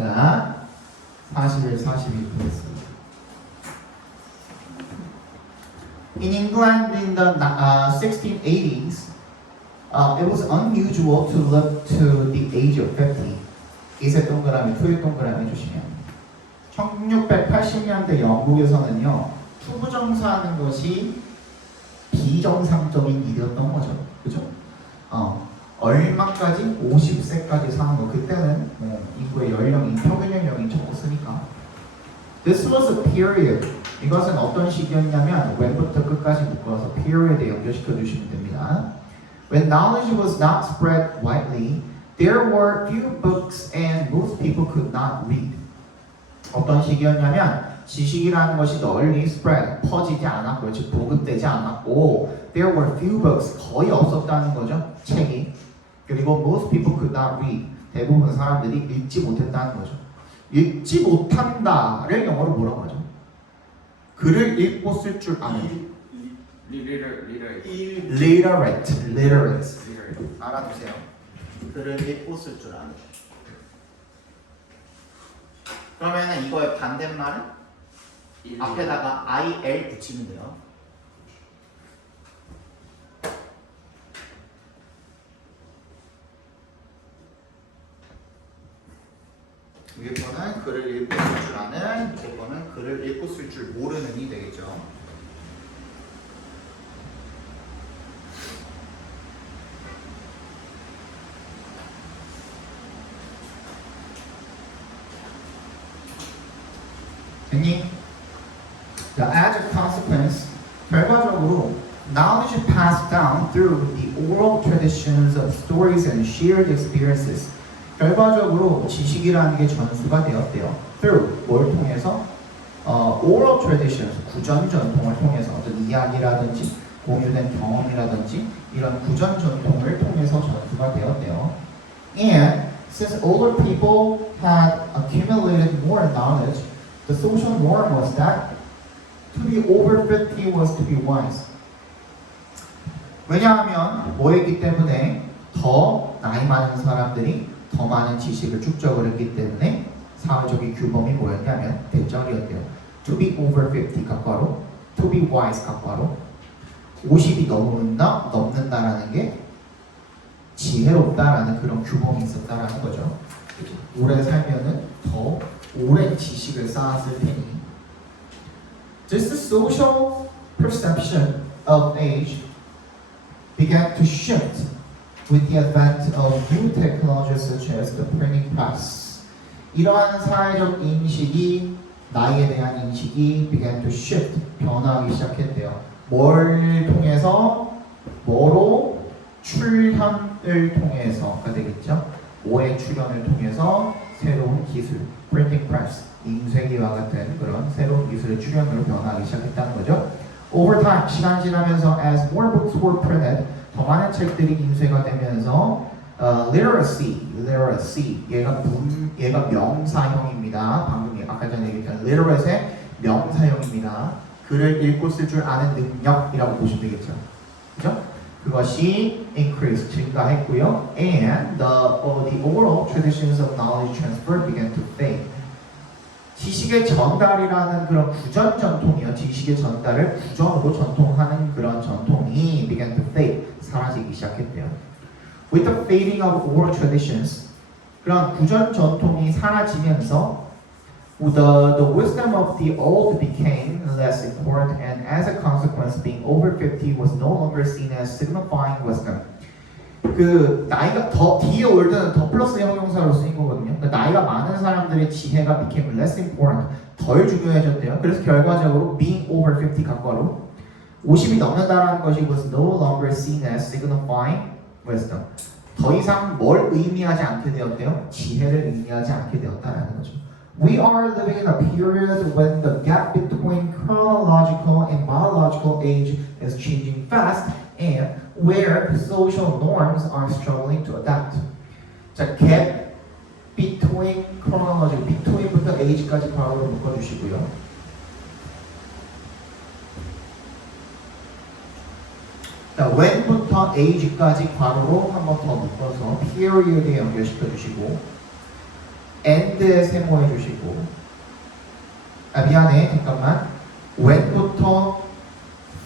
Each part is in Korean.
자, 41, 42 보겠습니다. In England in the 1680s, it was unusual to live to the age of 50. 이세 동그라미, 투의 동그라미 해주시면 1680년대 영국에서는요 투부정사하는 것이 비정상적인 일이었던 거죠. 그죠? 얼마까지? 50세까지 사는 거. 그때는 인구의 연령이 평균 연령이 적었으니까. This was a period. 이것은 어떤 시기였냐면 when부터 끝까지 묶어서 period에 연결시켜 주시면 됩니다. When knowledge was not spread widely, there were few books and most people could not read. 어떤 시기였냐면 지식이라는 것이 널리 spread, 퍼지지 않았고, 즉 보급되지 않았고, there were few books, 거의 없었다는 거죠, 책이. 그리고 most people could not read, 대부분 사람들이 읽지 못했다는 거죠. 읽지 못한다를 영어로 뭐라고 하죠? 글을 읽고 쓸 줄 아는. literate. 알아두세요. 글을 읽고 쓸 줄 아는. 그러면은 이거의 반대말은 앞에다가 IL 붙이면 돼요. 위에 거는 글을 읽고 쓸 줄 아는, 밑에 거는 글을 읽고 쓸 줄 모르는이 되겠죠. 됐니? As a consequence, 결과적으로 knowledge passed down through the oral traditions of stories and shared experiences. 결과적으로 지식이라는 게 전수가 되었대요. Through 뭘 통해서? Oral traditions, 구전 전통을 통해서 어떤 이야기라든지 공유된 경험이라든지 이런 구전 전통을 통해서 전수가 되었대요. And since older people had accumulated more knowledge, the social norm was that to be over 50 was to be wise. 왜냐하면 뭐였기 때문에 더 나이 많은 사람들이 더 많은 지식을 축적을 했기 때문에 사회적인 규범이 뭐였냐면 대절이었대요. To be over 50 각과로, to be wise 각과로 50이 넘는다라는 게 지혜롭다라는 그런 규범이 있었다라는 거죠. 오래 살면은 더 오랜 지식을 쌓았을 테니. This social perception of age began to shift with the advent of new technologies such as the printing press. 이러한 사회적 인식이, 나이에 대한 인식이 began to shift, 변화하기 시작했대요. 뭘 통해서? 뭐로? 출현을 통해서가 되겠죠. 뭐의 출현을 통해서? 새로운 기술, printing press, 인쇄기와 같은 그런 새로운 기술의 출현으로 변화하기 시작했다는 거죠. Over time, 시간 지나면서 as more books were printed, 더 많은 책들이 인쇄가 되면서 literacy, 얘가 명사형입니다. 방금 아까 전에 얘기했던 literate의 명사형입니다. 글을 읽고 쓸 줄 아는 능력이라고 보시면 되겠죠. 그죠? 그것이 increase, 증가했고요. And the oral traditions of knowledge transfer began to fade. 지식의 전달이라는 그런 구전 전통이요. 지식의 전달을 구전으로 전통하는 그런 전통이 began to fade, 사라지기 시작했대요. With the fading of oral traditions, 그런 구전 전통이 사라지면서 the wisdom of the old became less important, and as a consequence, being over 50 was no longer seen as signifying wisdom. 그 나이가 더 뒤에 올드는 더 플러스 형용사로 쓰인 거거든요. 그러니까 나이가 많은 사람들의 지혜가 became less important, 덜 중요해졌대요. 그래서 결과적으로 being over 50 각과로 50이 넘는다라는 것이 was no longer seen as signifying wisdom. 더 이상 뭘 의미하지 않게 되었대요? 지혜를 의미하지 않게 되었다라는 거죠. We are living in a period when the gap between chronological and biological age is changing fast, and where social norms are struggling to adapt. 자, gap between chronology, between부터 age까지 바로 묶어주시고요. 자, when부터 age까지 괄호로 한 번 더 묶어서 period에 연결시켜 주시고, and에 세모해 주시고 미안해 잠깐만 when부터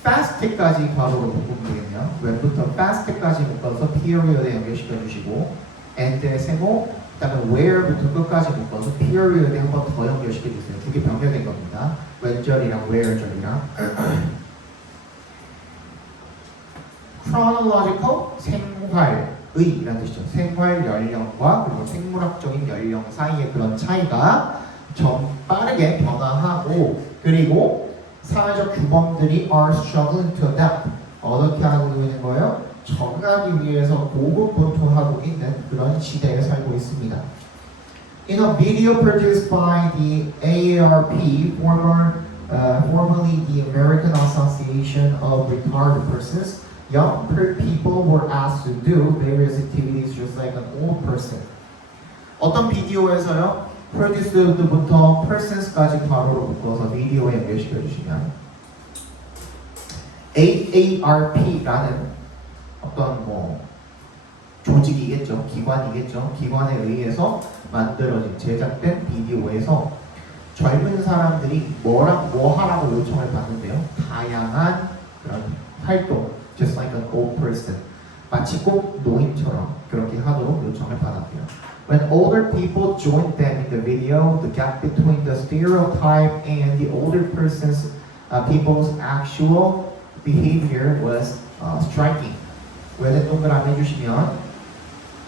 fast까지 괄호로 묶으면 되겠네요. when부터 fast까지 묶어서 period에 연결시켜 주시고 and에 세모 그 다음에 where부터 끝까지 묶어서 period에 한 번 더 연결시켜 주세요. 두 개 병렬된 겁니다. when절이랑 where절이랑 chronological 생활의라는 뜻이죠. 생활 연령과 그리고 생물학적인 연령 사이의 그런 차이가 좀 빠르게 변화하고 그리고 사회적 규범들이 are struggling to adapt 어떻게 하고 있는 거예요? 적응하기 위해서 고군분투하고 있는 그런 시대에 살고 있습니다. In a video produced by the AARP, formerly the American Association of Retarded Persons, young people were asked to do various activities just like an old person. 어떤 비디오에서요? produced부터 persons까지 괄호로 묶어서 비디오에 연결시켜 주시면 AARP라는 어떤 조직이겠죠, 기관이겠죠. 기관에 의해서 만들어진 제작된 비디오에서 젊은 사람들이 뭐 하라고 요청을 받는데요. 다양한 그런 활동, just like an old person. 마치 꼭 노인처럼 그렇게 하도록 요청을 받았대요. When older people joined them in the video, the gap between the stereotype and the older people's actual behavior was striking. 왜는 동그라미 해주시면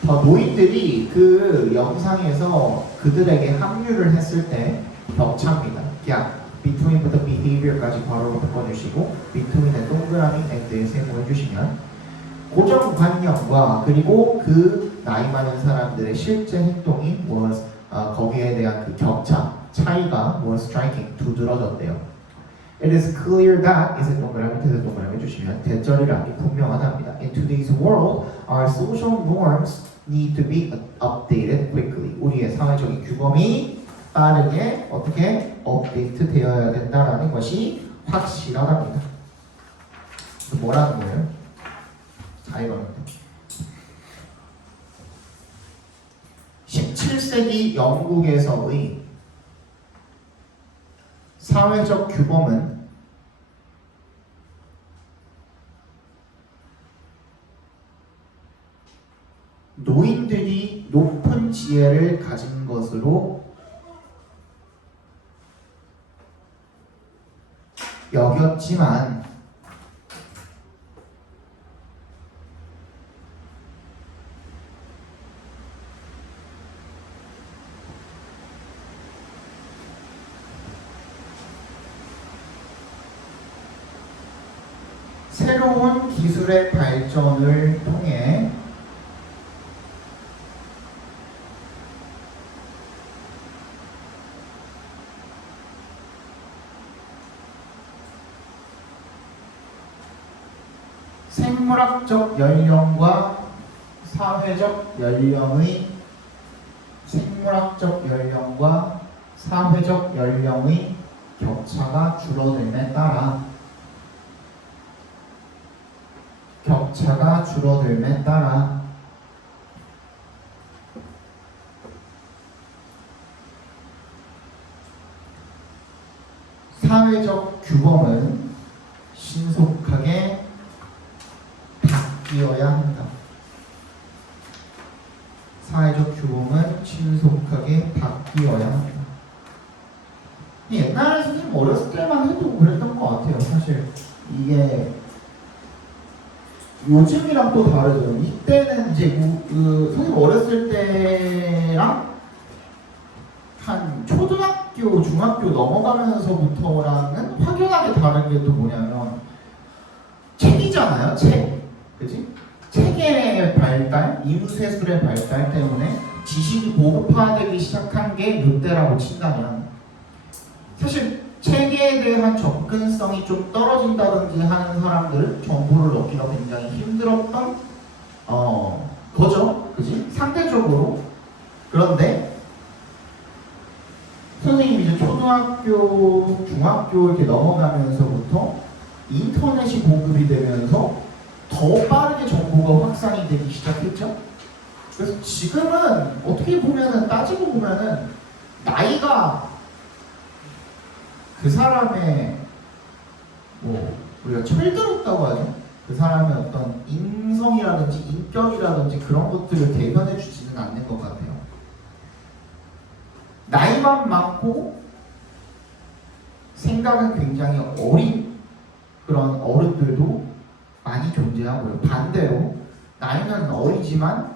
더 노인들이 그 영상에서 그들에게 합류를 했을 때 격차입니다. gap between the behavior까지 괄호로 바꿔주시고 between의 동그라미 and에 세모해주시면 고정관념과 그리고 그 나이 많은 사람들의 실제 행동이 was 거기에 대한 그 격차, 차이가 was striking, 두드러졌대요. It is clear that 이제 동그라미 밑에서 동그라미 해주시면 대절이라는 게 분명하답니다. In today's world, our social norms need to be updated quickly. 우리의 사회적인 규범이 빠르게 어떻게 업데이트 되어야 된다라는 것이 확실하답니다. 뭐라는 거예요? 자 이겁니다. 17세기 영국에서의 사회적 규범은 노인들이 높은 지혜를 가진 것으로 여겼지만 새로운 기술의 발전을 통해 생물학적 연령과 사회적 연령의 격차가 줄어들음에 따라 사회적 규범은 신속하게 바뀌어야 한다. 사회적 규범은 신속하게 바뀌어야 한다. 옛날에 선생님 어렸을 때만 해도 그랬던 것 같아요. 사실 이게 요즘이랑 또 다르죠. 이때는 이제 선생님 어렸을 때랑 한 초등학교, 중학교 넘어가면서부터랑은 확연하게 다른 게 또 뭐냐면 책이잖아요. 책. 그치? 책의 발달, 인쇄술의 발달 때문에 지식이 보급화되기 시작한 게 이때라고 친다면 사실 책에 대한 접근성이 좀 떨어진다든지 하는 사람들은 정보를 얻기가 굉장히 힘들었던 거죠. 그치? 상대적으로. 그런데 선생님이 이제 초등학교, 중학교 이렇게 넘어가면서부터 인터넷이 보급이 되면서 더 빠르게 정보가 확산이 되기 시작했죠. 그래서 지금은 어떻게 보면은 따지고 보면은 나이가 그 사람의 뭐 우리가 철들었다고 하죠. 그 사람의 어떤 인성이라든지 인격이라든지 그런 것들을 대변해 주지는 않는 것 같아요. 나이만 많고 생각은 굉장히 어린 그런 어른들도 많이 존재하고요. 반대로 나이는 어리지만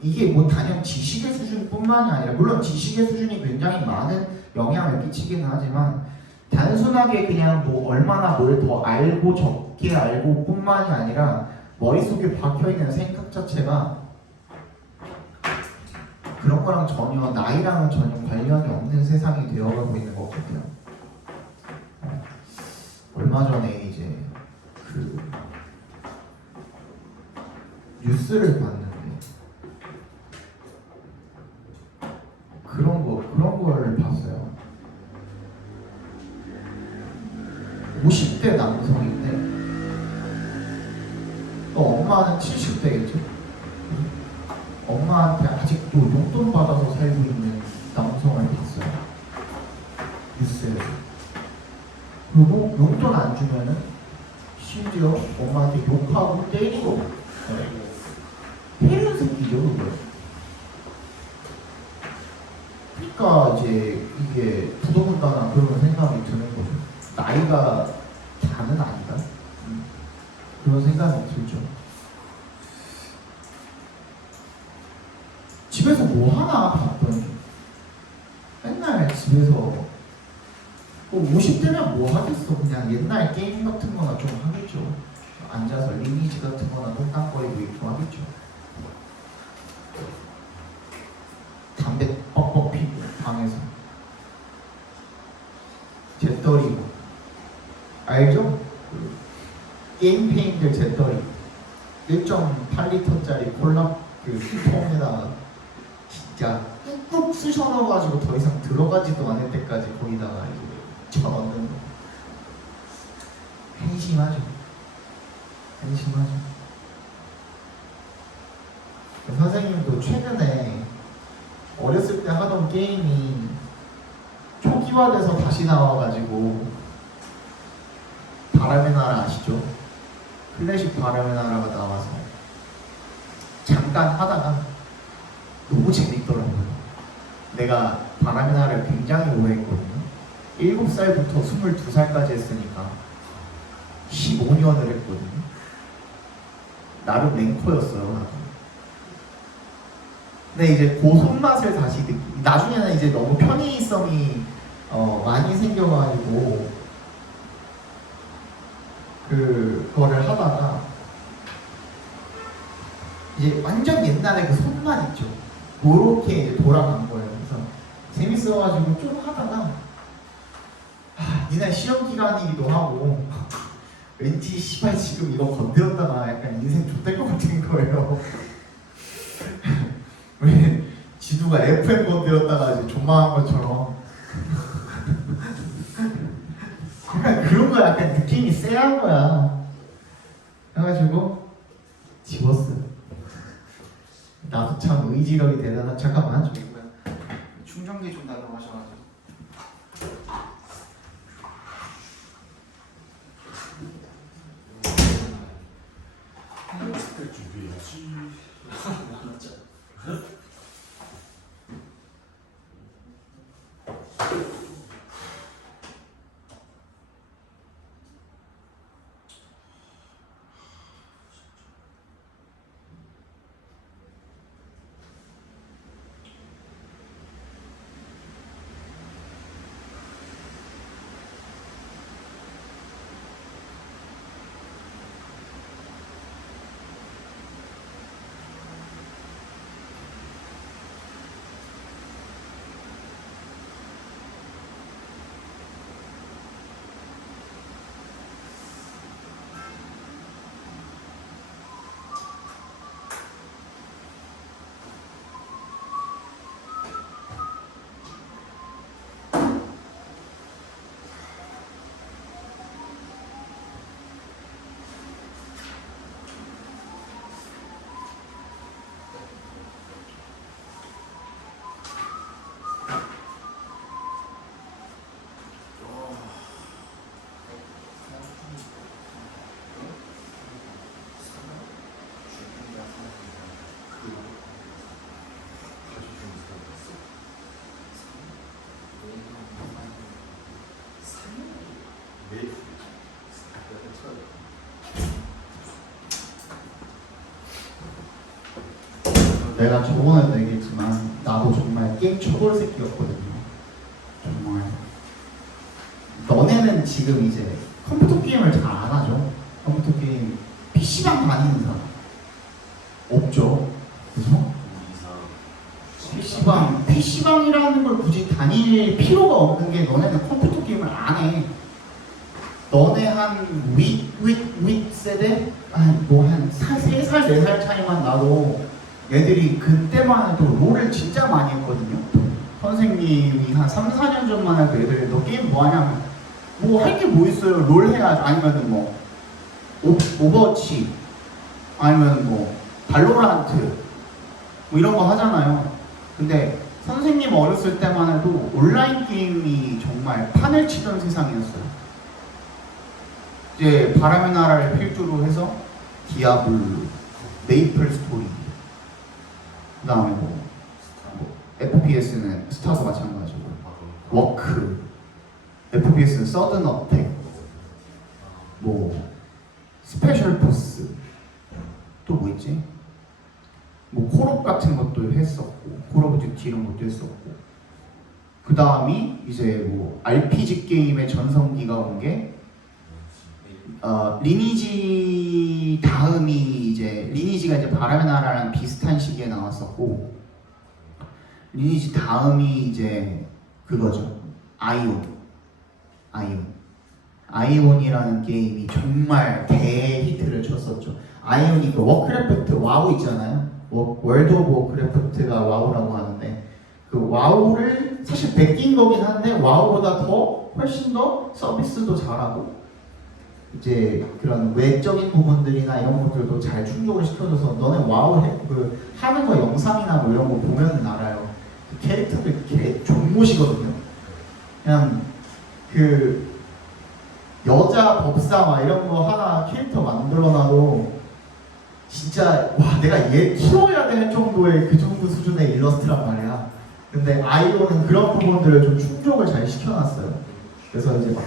이게 뭐 단연 지식의 수준뿐만이 아니라 물론 지식의 수준이 굉장히 많은 영향을 끼치기는 하지만 단순하게 그냥 뭐 얼마나 뭘 더 알고 적게 알고 뿐만이 아니라 머릿속에 박혀있는 생각 자체가 그런 거랑 전혀 나이랑은 전혀 관련이 없는 세상이 되어가고 있는 것 같아요. 얼마 전에 이제 그 뉴스를 봤는데 그런 거를 봤어요. 50대 남성인데 엄마는 70대겠죠. 엄마한테 아직도 용돈 받아서 살고 있는 남성을 봤어요. 뉴스에서. 그리고 용돈 안 주면은 심지어 엄마한테 욕하고 때리고 패는 새끼죠 그거. 그러니까 이제 이게 부도문다나 그런 생각이 드는 거죠. 나이가 다는 아니다. 그런 생각이 들죠. 집에서 뭐 하나 봤더니 맨날 집에서 50대면 뭐 하겠어. 그냥 옛날 게임 같은 거나 좀 하겠죠. 앉아서 리니지 같은 거나 똥땅거리고 있고 하겠죠. 담배 뻑뻑 피고 방에서 재떨이고 알죠? 게임 페인들 재떨이 1.8리터짜리 콜라 그 통에다가 진짜 꾹꾹 쑤셔 넣어가지고 더 이상 들어가지도 않을 때까지 거기다가 이제 쳐넣는 거. 한심하죠. 한심하죠. 선생님도 최근에 어렸을 때 하던 게임이 초기화돼서 다시 나와가지고 바람의 나라 아시죠? 클래식 바람의 나라가 나와서 잠깐 하다가 너무 재밌더라고요. 내가 바람의 나라를 굉장히 오래 했거든요. 7살부터 22살까지 했으니까 15년을 했거든요. 나름 랭커였어요. 나도. 근데 이제 그 손맛을 다시 느끼. 나중에는 이제 너무 편의성이 많이 생겨가지고 그거를 하다가 이제 완전 옛날에 그 손맛 있죠. 그렇게 이제 돌아간 거예요. 그래서 재밌어가지고 좀 하다가 니네 시험 기간이기도 하고 왠지 씨발 지금 이거 건드렸다가 약간 인생 좆될 것 같은 거예요. 왜 지두가 FM 건드렸다가 이제 존망한 것처럼 약간 그런 거 약간 느낌이 쎄한 거야. 그래가지고 지웠어. 나도 참 의지력이 대단한. 잠깐만 좀 이거야. 충전기 좀 달라고 하셔가지고. 그때 준비해야지. 맞아. 내가 저번에도 얘기했지만 나도 정말 게임 초보 새끼였거든요. 정말 너네는 지금 이제 컴퓨터 게임을 잘 안 하죠? 컴퓨터 게임 PC방 다니는 사람 없죠? 그죠? PC방이라는 걸 굳이 다닐 필요가 없는 게 너네는 컴퓨터 게임을 안 해. 너네 한 윗 세대? 한 3살, 4살 차이만 나도 애들이 그때만 해도 롤을 진짜 많이 했거든요. 선생님이 한 3, 4년 전만 해도 애들 너 게임 뭐 하냐면 뭐 할 게 뭐 있어요? 롤 해야지. 아니면은 뭐 오버워치 아니면 뭐 발로란트 뭐 이런 거 하잖아요. 근데 선생님 어렸을 때만 해도 온라인 게임이 정말 판을 치던 세상이었어요. 이제 바람의 나라를 필두로 해서 디아블로, 메이플 스토리, 그 다음에 뭐 FPS는 스타도 마찬가지고, 워크, FPS는 서든 어택, 뭐 스페셜 포스, 또 뭐 있지? 뭐 콜옵 같은 것도 했었고, 콜 오브 듀티 이런 것도 했었고, 그 다음이 이제 뭐 RPG 게임의 전성기가 온 게 리니지 다음이 이제 리니지가 이제 바람의 나라랑 비슷한 시기에 나왔었고, 리니지 다음이 이제 그거죠. 아이온이라는 게임이 정말 대히트를 쳤었죠. 아이온이 그 워크래프트 와우 있잖아요. 월드 오브 워크래프트가 와우라고 하는데 그 와우를 사실 베낀 거긴 한데 와우보다 훨씬 더 서비스도 잘하고 이제 그런 외적인 부분들이나 이런 것들도 잘 충족을 시켜줘서 너네 와우 하는 거 영상이나 뭐 이런 거 보면은 알아요. 그 캐릭터들 개 존못이거든요. 그냥 그 여자 법사 막 이런 거 하나 캐릭터 만들어놔도 진짜 와 내가 얘 키워야 될 정도의 그 정도 수준의 일러스트란 말이야. 근데 아이오는 그런 부분들을 좀 충족을 잘 시켜놨어요. 그래서 이제 막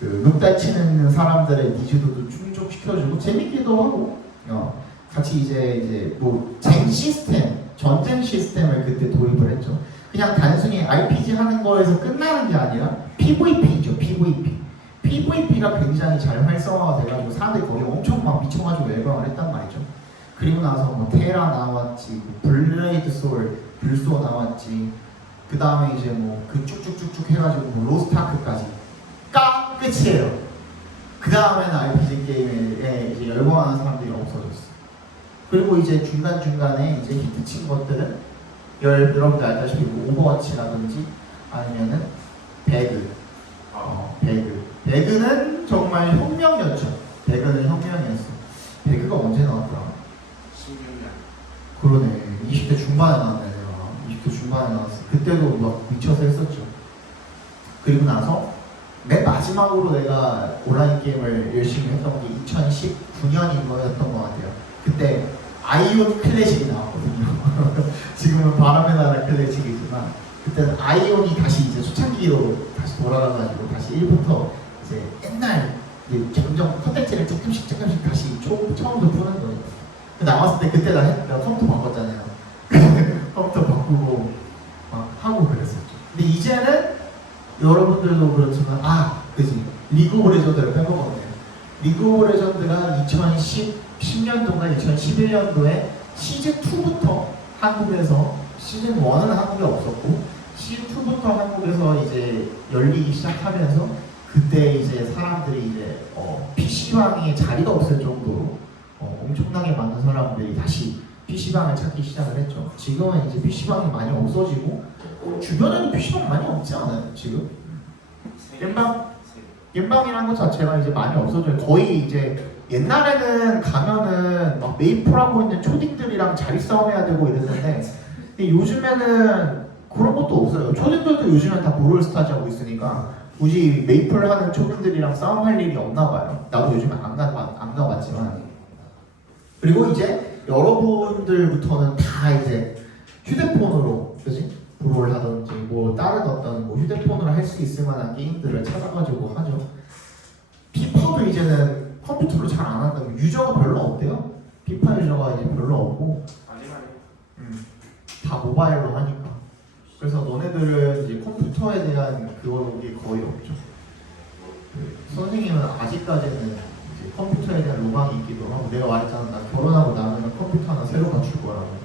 그 룩달 치는 사람들의 니즈도 충족시켜주고 재밌기도 하고 같이 이제 뭐 전쟁 시스템을 그때 도입을 했죠. 그냥 단순히 RPG 하는 거에서 끝나는 게 아니라 PVP죠. PVP가 굉장히 잘 활성화가 돼가지고 사람들이 거기 엄청 막 미쳐가지고 열광을 했단 말이죠. 그리고 나서 뭐 테라 나왔지, 블레이드 소울, 불소 나왔지. 그 다음에 이제 뭐 그 쭉쭉쭉쭉 해가지고 뭐 로스트아크까지 끝이에요. 그 다음에는 RPG 게임에 이제 열광하는 사람들이 없어졌어. 그리고 이제 중간중간에 이제 히트친 것들은 여러분들 알다시피 뭐 오버워치라든지 아니면은 배그는 정말 혁명이었죠. 배그는 혁명이었어. 배그가 언제 나왔더라? 16년. 그러네. 20대 중반에 나왔네 내가. 20대 중반에 나왔어. 그때도 막 미쳐서 했었죠. 그리고 나서 맨 마지막으로 내가 온라인 게임을 열심히 했던 게 2019년인 거였던 것 같아요. 그때 아이온 클래식이 나왔거든요. 지금은 바람의 나라 클래식이지만 그때는 아이온이 다시 이제 초창기로 다시 돌아가가지고 다시 1부터 이제 옛날 점점 컨텐츠를 조금씩 다시 처음부터 푸는 거예요. 나왔을 때 그때 내가 컴퓨터 바꿨잖아요. 컴퓨터 바꾸고 막 하고 그랬었죠. 근데 이제는 여러분들도 그렇지만 그지 리그 오브 레전드를 빼먹었네요. 리그 오브 레전드가 2010년도나 2011년도에 시즌2부터 한국에서 시즌1은 한국에 없었고 시즌2부터 한국에서 이제 열리기 시작하면서 그때 이제 사람들이 이제 PC방에 자리가 없을 정도로 엄청나게 많은 사람들이 다시 PC방을 찾기 시작을 했죠. 지금은 이제 PC방이 많이 없어지고 주변에도 PC방 많이 없지 않아요? 지금? 겜방이라는 것 자체가 이제 많이 없어져요. 거의 이제 옛날에는 가면은 막 메이플하고 있는 초딩들이랑 자리 싸움해야 되고 이랬는데 근데 요즘에는 그런 것도 없어요. 초딩들도 요즘엔 다 브롤스타즈 하고 있으니까 굳이 메이플 하는 초딩들이랑 싸움할 일이 없나 봐요. 나도 요즘에 안 가봤지만 그리고 이제 여러분들부터는 다 이제 휴대폰으로 그지? 브롤 하든지 뭐 다른 어떤 뭐 휴대폰으로 할 수 있을 만한 게임들을 찾아가지고 하죠. 피파도 이제는 컴퓨터로 잘 안 한다고 유저가 별로 없대요. 피파 유저가 이제 별로 없고 다 모바일로 하니까. 그래서 너네들은 이제 컴퓨터에 대한 그게 거의 없죠. 선생님은 아직까지는 이제 컴퓨터에 대한 로망이 있기도 하고, 내가 말했잖아, 나 결혼하고 나면 컴퓨터 하나 새로 갖출 거라고.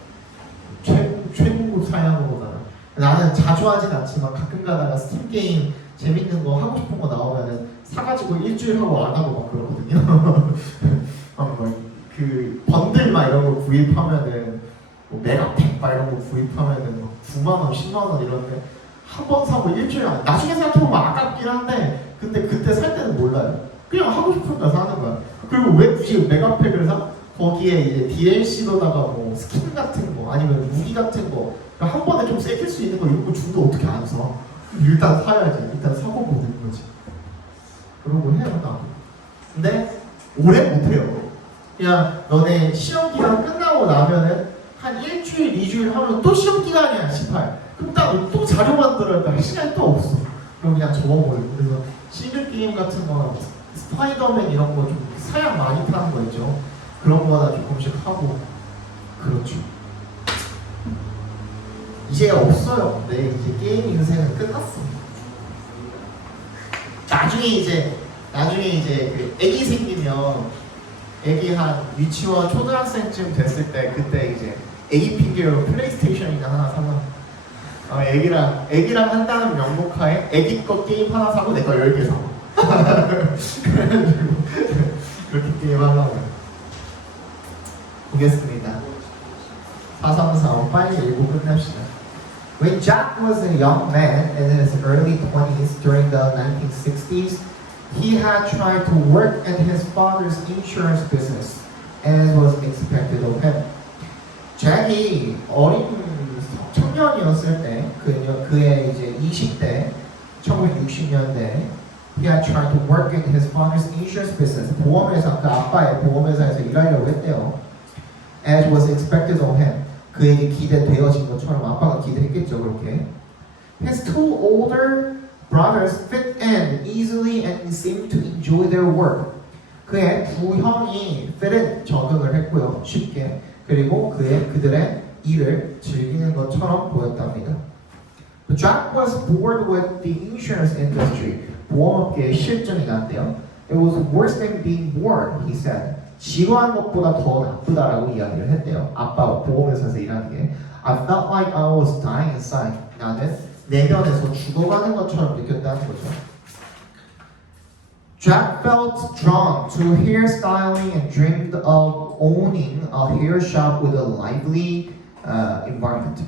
최고급 사양으로 가라. 나는 자주 하진 않지만 가끔 가다가 스팀 게임 재밌는 거 하고 싶은 거 나오면은 사가지고 일주일 하고 안 하고 막 그러거든요. 그 번들 막 이런 거 구입하면은 뭐 메가팩 막 이런 거 구입하면은 막 9만 원, 10만 원 이런데 한 번 사고 일주일 안. 나중에 생각해보면 아깝긴 한데, 근데 그때 살 때는 몰라요. 그냥 하고 싶으니까 사는 거야. 그리고 왜 굳이 메가팩을 사? 거기에 이제 DLC로다가 뭐 스킨 같은 거 아니면 무기 같은 거, 그러니까 한 번에 좀 새길 수 있는 거 이런 거 준도 어떻게 안 사? 일단 사야지. 일단 사고 보는 거지. 그런 거 해요 나도. 근데 오래 못 해요. 그냥 너네 시험 기간 끝나고 나면은 한 일주일, 2주일 하면 또 시험 기간이야 18. 그럼 또 자료 만들어야 돼. 할 시간이 또 없어. 그럼 그냥 접어버리고. 그래서 싱글 게임 같은 거, 스파이더맨 이런 거 좀 사양 많이 파는 거 있죠. 그런 거나 조금씩 하고. 그렇죠. 이제 없어요. 네, 이제 게임 인생은 끝났어. 나중에 이제 그 애기 생기면, 애기 한 유치원 초등학생쯤 됐을 때, 그때 이제 애기 핑계로 플레이스테이션이나 하나 사면, 애기랑 한다는 명목하에 애기 거 게임 하나 사고 내 거 10개 사고. 그래가지고 그렇게 게임 하려고. 보겠습니다. 434 빨리 읽고 끝냅시다. When Jack was a young man in his early 20s during the 1960s, he had tried to work in his father's insurance business as was expected of him. 잭이 어린 청년이었을 때, 그의 이제 20대, 1960년대, he had tried to work in his father's insurance business. 보험회사, 그 아빠의 보험회사에서 일하려고 했대요. As was expected of him. 그에게 기대되어진 것처럼 아빠가 기대했겠죠, 그렇게. His two older brothers fit in easily and seemed to enjoy their work. 그의 두 형이 fit in, 적응을 했고요, 쉽게. 그리고 그들의 일을 즐기는 것처럼 보였답니다. But Jack was bored with the insurance industry. 보험업계에 실증이 났대요. It was worse than being bored, he said. 지루한 것보다 더 나쁘다라고 이야기를 했대요. 아빠 보험회사에서 일하는 게. I felt like I was dying inside. 나는 내면에서 죽어가는 것처럼 느꼈다는 거죠. Jack felt drawn to hairstyling and dreamed of owning a hair shop with a lively environment.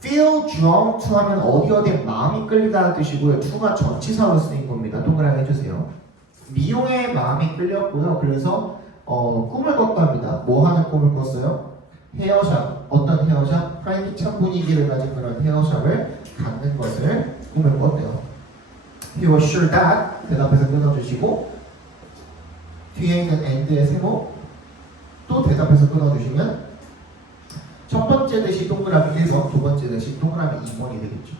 Feel drawn to 하면 어디에 마음이 끌리다는 뜻이고요. to가 전치사로 쓰인 겁니다. 동그라미 해주세요. 미용에 마음이 끌렸고요. 그래서 꿈을 꿨답니다. 뭐 하는 꿈을 꿨어요? 헤어샵. 어떤 헤어샵? 활기찬 분위기를 가진 그런 헤어샵을 갖는 것을 꿈을 꿨대요. He was sure that 대답해서 끊어주시고, 뒤에 있는 and의 세모 또 대답해서 끊어주시면 첫 번째 대시 동그라미 1번, 두 번째 대시 동그라미 2번이 되겠죠.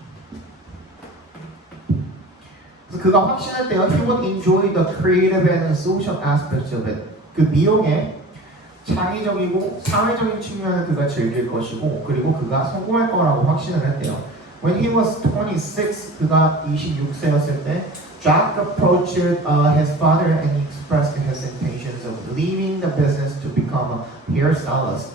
그래서 그가 확신했대요. He would enjoy the creative and social aspects of it. 그 미용의 창의적이고 사회적인 측면을 그가 즐길 것이고, 그리고 그가 성공할 거라고 확신을 했대요. When he was 26, 그가 26세였을 때, Jack approached his father and expressed his intentions of leaving the business to become a hairstylist.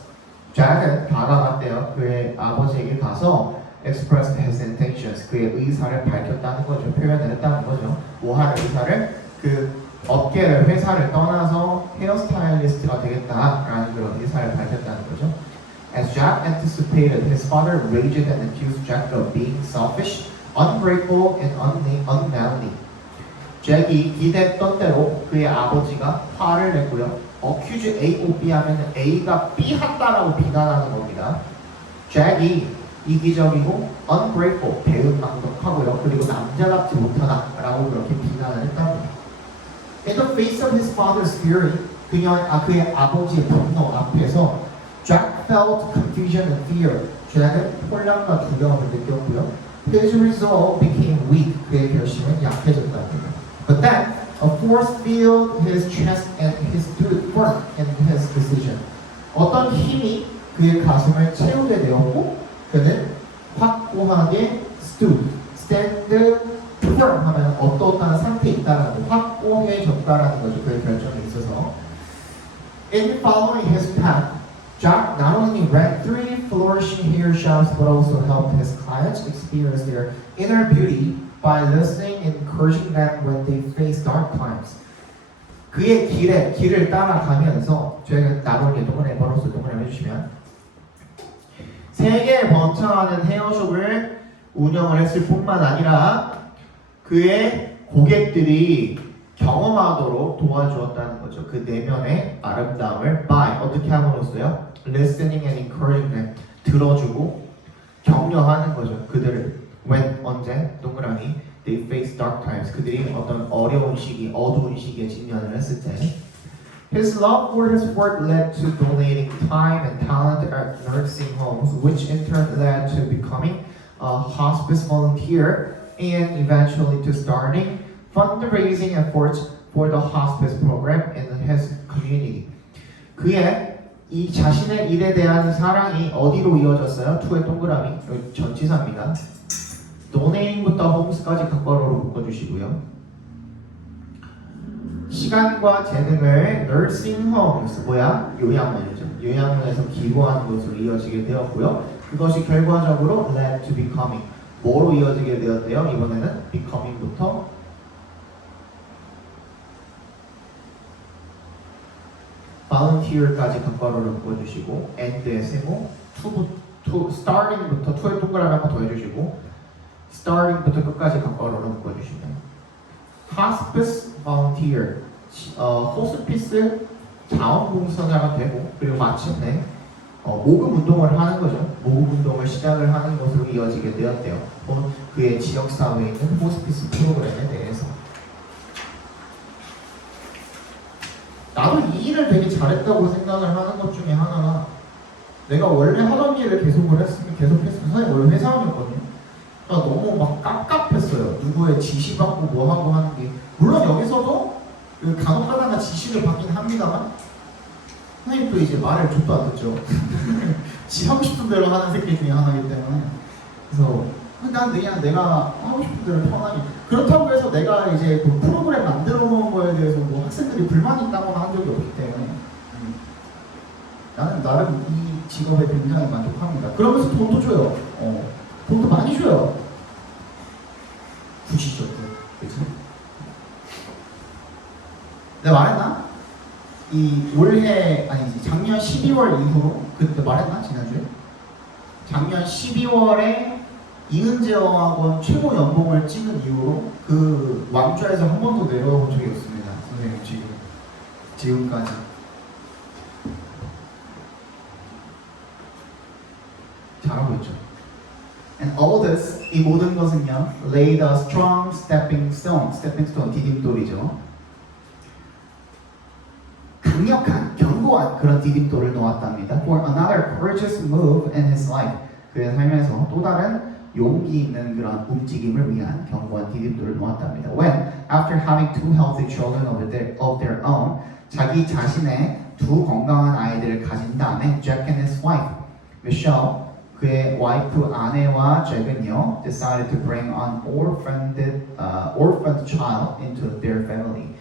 잭은 다가갔대요. 그의 아버지에게 가서 expressed his intentions, 그의 의사를 밝혔다는 거죠. 표현을 했다는 거죠. 뭐 하는 의사를? 그 업계를, 회사를 떠나서 헤어스타일리스트가 되겠다라는 그런 의사를 밝혔다는 거죠. As Jack anticipated, his father raged and accused Jack of being selfish, ungrateful, and unmanly. 잭이 기대했던 대로 그의 아버지가 화를 냈고요. accuse A or B 하면 A가 B 한다라고 비난하는 겁니다. 잭이 이기적이고 ungrateful, 배은망덕하고요. 그리고 남자답지 못하다라고 그렇게 비난을 했답니다. In the face of his father's fury, 그의 아버지의 분노 앞에서 Jack felt confusion and fear. 잭은 혼란과 두려움을 느꼈고요. His resolve became weak. 그의 결심은 약해졌답니다. But then a force filled his chest and he stood firm in his decision. 어떤 힘이 그의 가슴을 채우게 되었고 그는 확고하게 stand firm 하면 어떠한 상태에 있다라는 거, 확고해졌다라는 거죠. 그의 결정에 있어서. In following his path, Jack not only ran 3 flourishing hair shops but also helped his clients experience their inner beauty by listening and encouraging them when they face dark times. 그의 길을 따라가면서 저희가 나누게 동그라미 번호수 동그라미 해주시면 세계에 번창하는 헤어숍을 운영을 했을 뿐만 아니라 그의 고객들이 경험하도록 도와주었다는 거죠. 그 내면의 아름다움을 by 어떻게 함으로써요? Listening and encouraging them 들어주고 격려하는 거죠. 그들을 when 언제 동그라미 they face dark times 그들이 어떤 어려운 시기, 어두운 시기에 직면을 했을 때 His love for his work led to donating time and talent at nursing homes, which in turn led to becoming a hospice volunteer and eventually to starting fundraising efforts for the hospice program in his community. 그의 이 자신의 일에 대한 사랑이 어디로 이어졌어요? 투의 동그라미, 전치사입니다. donating부터 homes까지 각괄호로 묶어주시고요. 시간과 재능을 nursing homes, 요양원이죠. 요양원에서 기부하는 것으로 이어지게 되었고요. 그것이 결과적으로 led to becoming, 뭐로 이어지게 되었대요? 이번에는 becoming부터 volunteer까지 각괄호를 묶어주시고 end의 세모, starting부터 to의 동그라미 한번 더 해주시고 starting부터 끝까지 각괄호를 묶어주시면 hospice volunteer, 호스피스 자원봉사자가 되고 그리고 마침내 모금 운동을 하는 거죠. 모금 운동을 시작을 하는 것으로 이어지게 되었대요. 그의 지역사회에 있는 호스피스 프로그램에 대해서. 나도 이 일을 되게 잘했다고 생각을 하는 것 중에 하나가 내가 원래 하던 일을 계속했으면 사실 원래 회사원이었거든요. 너무 막 깝깝했어요. 누구의 지시받고 뭐하고 하는 게. 물론 여기서도 간혹 가다가 지시를 받긴 합니다만 선생님 또 이제 말을 족도 안 듣죠. 지 하고 싶은 대로 하는 새끼 중에 하나이기 때문에. 그래서 난 그냥 내가 하고 싶은 대로 편하게. 그렇다고 해서 내가 이제 그 프로그램 만들어 놓은 거에 대해서 뭐 학생들이 불만이 있다거나 한 적이 없기 때문에 나는 나름 이 직업에 굉장히 만족합니다. 그러면서 돈도 줘요. 돈도 많이 줘요. 굳이 줬대. 그치? 내가 말했나? 이 올해 아니지 작년 12월 이후로 그때 말했나? 지난주에? 작년 12월에 이은재 어학원 최고 연봉을 찍은 이후로 그 왕좌에서 한 번도 내려온 적이 없습니다. 선생님 지금까지. 잘하고 있죠. And all this, 이 모든 것은요, laid a strong stepping stone, 디딤돌이죠. 강력한, 견고한 그런 디딤돌을 놓았답니다. For another courageous move in his life. 그의 삶에서 또 다른 용기 있는 그런 움직임을 위한 견고한 디딤돌을 놓았답니다. When, after having 2 healthy children of their own, 자기 자신의 2 건강한 아이들을 가진 다음에 Jack and his wife, Michelle, 그의 와이프 아내와 잭은요 decided to bring an orphaned child into their family.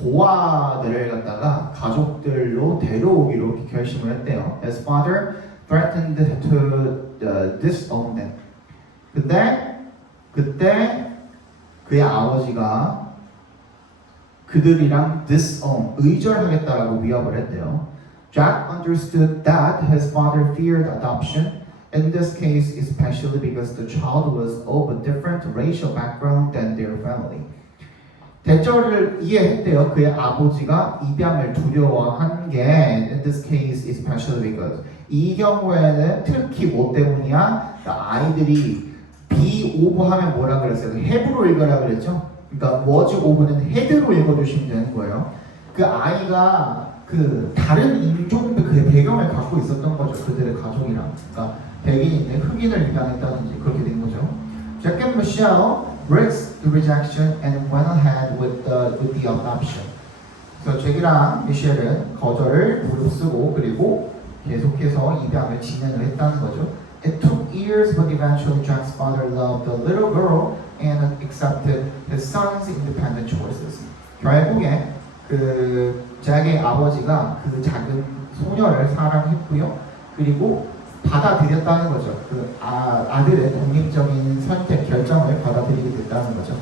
고아들을 갖다가 가족들로 데려오기로 결심을 했대요. His father threatened to disown them. 근데 그때 그의 아버지가 그들이랑 disown, 의절하겠다라고 위협을 했대요. Jack understood that his father feared adoption. In this case, especially because the child was of a different racial background than their family. 대절을 이해했대요. 그의 아버지가 입양을 두려워한 게 in this case, especially because 이 경우에는 특히 뭐 때문이야? 아이들이 be of 하면 뭐라 그랬어요? have로 읽으라 그랬죠? 그러니까 was of는 had로 읽어주시면 되는 거예요. 그 아이가 그 다른 인종의 그 배경을 갖고 있었던 거죠. 그들의 가족이랑. 그러니까 백인인데 흑인을 입양했다든지 그렇게 된 거죠. Jack and Michelle risked the rejection and went ahead with the adoption. 그래서 잭이랑 미셸은 거절을 무릅쓰고 그리고 계속해서 입양을 진행을 했다는 거죠. It took years, but eventually Jack's father loved the little girl and accepted his son's independent choices. 결국에 그 잭의 아버지가 그 작은 소녀를 사랑했고요. 그리고 받아들였다는 거죠. 그 아들의 독립적인 선택 결정을 받아들이게 됐다는 거죠.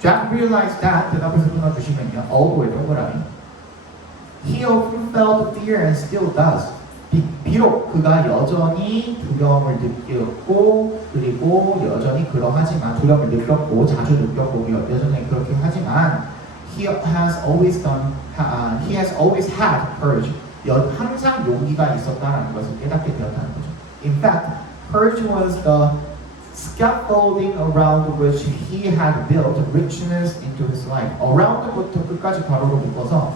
Jack realized that 대답해서 끊어주시면요. 어우의 동그라미. He often felt fear and still does. 비록 그가 여전히 두려움을 느꼈고 그리고 여전히 그러하지만 두려움을 느꼈고 자주 느꼈고 여전히 그렇게 하지만 he has always had courage. 항상 용기가 있었다는 것을 깨닫게 되었다는 거죠. In fact, courage was the scaffolding around which he had built richness into his life. around부터 끝까지 괄호로 묶어서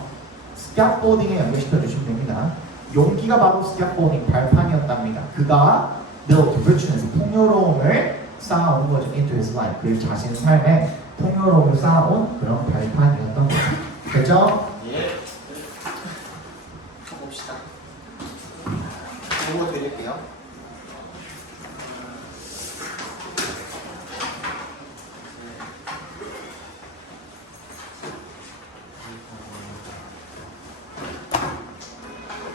scaffolding에 연결시켜 주시면 됩니다. 용기가 바로 scaffolding 발판이었답니다. 그가 built richness 풍요로움을 쌓아온 거죠. into his life. 그 자신의 삶에 풍요로움을 쌓아온 그런 발판이었던 거죠. 됐죠? 예. 봅시다. 요거 드릴게요.